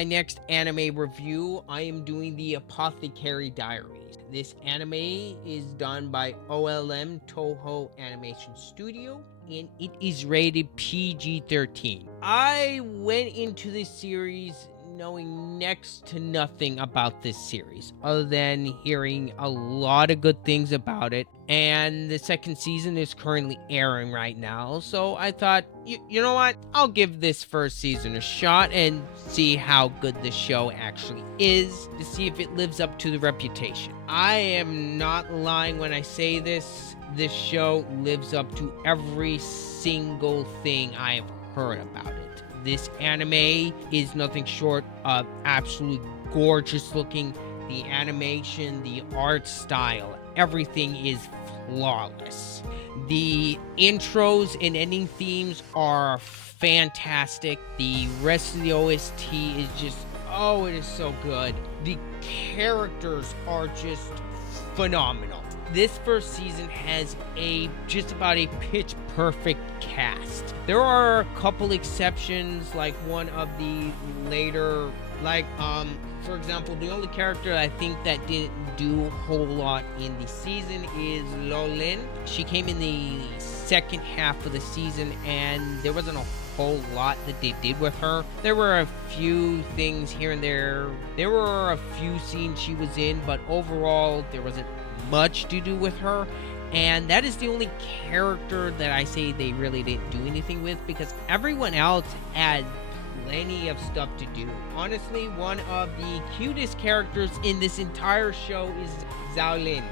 my next anime review, I am doing the Apothecary Diaries. This anime is done by OLM Toho Animation Studio, and it is rated PG-13. I went into this series knowing next to nothing about this series other than hearing a lot of good things about it, and the second season is currently airing right now, so I thought, you know what, I'll give this first season a shot and see how good the show actually is, to see if it lives up to the reputation. I am not lying when I say this show lives up to every single thing I have heard about it. This anime is nothing short of absolutely gorgeous looking. The animation, the art style, everything is flawless. The intros and ending themes are fantastic. The rest of the OST is just, oh, it is so good. The characters are just phenomenal. This first season has just about a pitch perfect cast. There are a couple exceptions, like one of the later, for example, the only character I think that didn't do a whole lot in the season is Lolin. She came in the second half of the season, and there wasn't a whole lot that they did with her. There were a few things here and there. There were a few scenes she was in, but overall, there wasn't much to do with her. And that is the only character that I say they really didn't do anything with, because everyone else had plenty of stuff to do. Honestly, one of the cutest characters in this entire show is Xiaolin.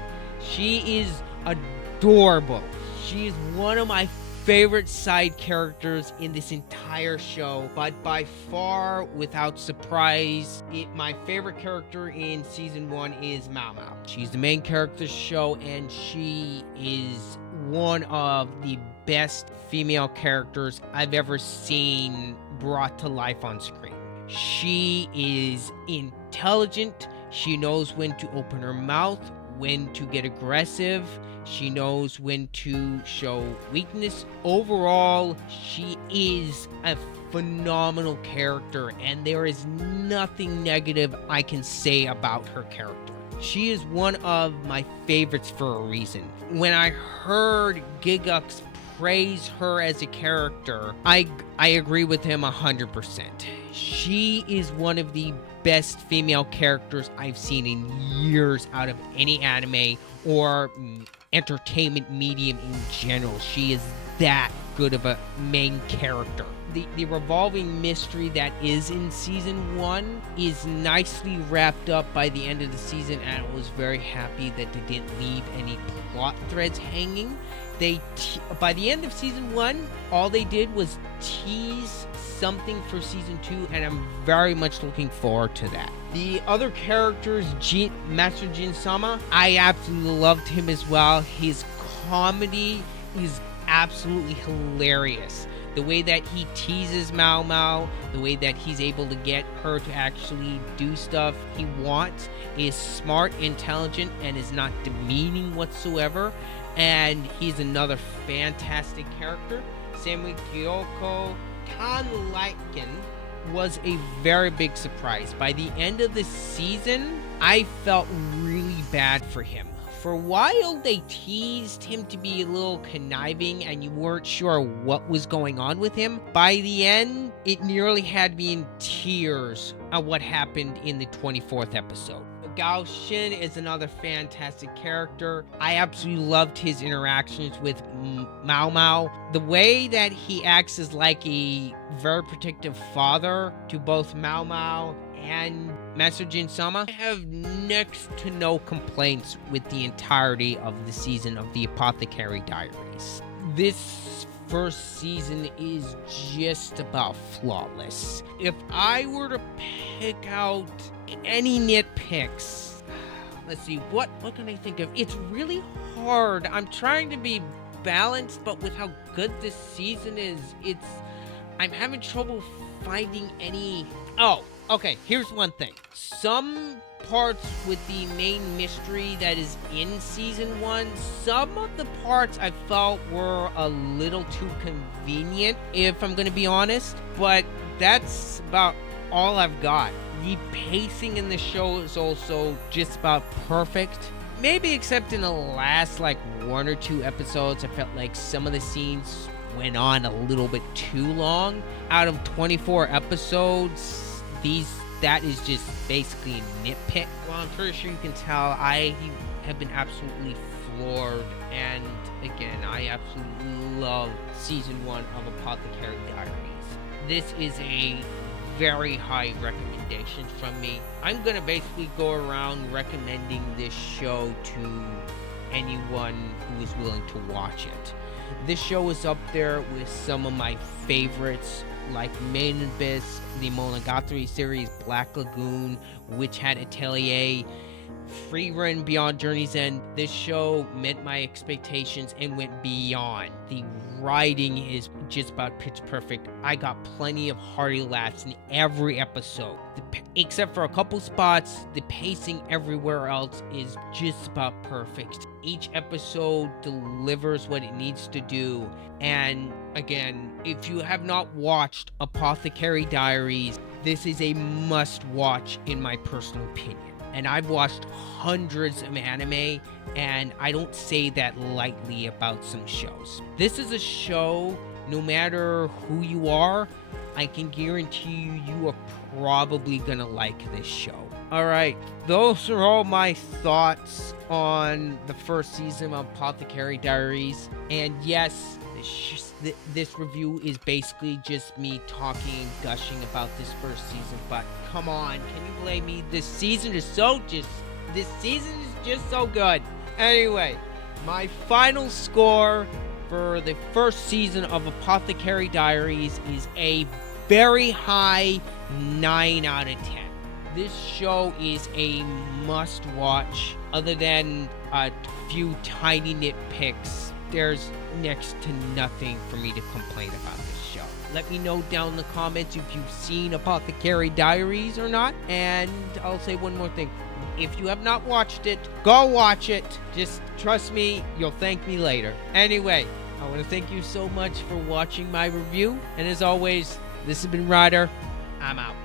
She is adorable. She is one of my favorite side characters in this entire show, but by far, without surprise, my favorite character in season 1 is Mao Mao. She's the main character of the show, and she is one of the best female characters I've ever seen brought to life on screen. She is intelligent. She knows when to open her mouth, when to get aggressive. She knows when to show weakness. Overall, she is a phenomenal character, and there is nothing negative I can say about her character. She is one of my favorites for a reason. When I heard Gigux praise her as a character, I agree with him 100%. She is one of the best female characters I've seen in years out of any anime or entertainment medium in general. She is that good of a main character. The revolving mystery that is in season 1 is nicely wrapped up by the end of the season, and I was very happy that they didn't leave any plot threads hanging. By the end of season 1, all they did was tease something for season 2, and I'm very much looking forward to that. The other characters, Master Jin-sama, I absolutely loved him as well. His comedy is absolutely hilarious. The way that he teases Mao Mao, the way that he's able to get her to actually do stuff he wants is smart, intelligent, and is not demeaning whatsoever. And he's another fantastic character. Same with Kyoko Tanliken was a very big surprise. By the end of the season, I felt really bad for him. For a while, they teased him to be a little conniving, and you weren't sure what was going on with him. By the end, it nearly had me in tears at what happened in the 24th episode. Gao Shin is another fantastic character. I absolutely loved his interactions with Mao Mao. The way that he acts as like a very protective father to both Mao Mao and Master Jin-sama. I have next to no complaints with the entirety of the season of the Apothecary Diaries. This first season is just about flawless. If I were to pick out any nitpicks, let's see, what can I think of? It's really hard. I'm trying to be balanced, but with how good this season is, I'm having trouble finding any. Oh, okay, here's one thing. Some parts with the main mystery that is in season 1, some of the parts I felt were a little too convenient, if I'm going to be honest, but that's about all I've got. The pacing in the show is also just about perfect. Maybe except in the last like 1 or 2 episodes, I felt like some of the scenes went on a little bit too long. Out of 24 episodes, that is just basically a nitpick. Well, I'm pretty sure you can tell I have been absolutely floored, and again, I absolutely love season 1 of Apothecary Diaries. This is a very high recommendation from me. I'm gonna basically go around recommending this show to anyone who is willing to watch it. This show is up there with some of my favorites, like Main Abyss, the Monogatari series, Black Lagoon, Witch Hat Atelier, Free Run Beyond Journey's End. This show met my expectations and went beyond. The writing is just about pitch perfect. I got plenty of hearty laughs in every episode. Except for a couple spots, the pacing everywhere else is just about perfect. Each episode delivers what it needs to do. And again, if you have not watched Apothecary Diaries, this is a must-watch in my personal opinion. And I've watched hundreds of anime, and I don't say that lightly about some shows. This is a show, no matter who you are, I can guarantee you are probably gonna like this show. Alright, those are all my thoughts on the first season of Apothecary Diaries. And yes, this review is basically just me talking and gushing about this first season, but come on, can you blame me? This season is just so good. Anyway, my final score for the first season of Apothecary Diaries is a very high 9 out of 10. This show is a must-watch. Other than a few tiny nitpicks, there's next to nothing for me to complain about this show. Let me know down in the comments if you've seen Apothecary Diaries or not. And I'll say one more thing. If you have not watched it, go watch it. Just trust me, you'll thank me later. Anyway, I want to thank you so much for watching my review. And as always, this has been Ryder. I'm out.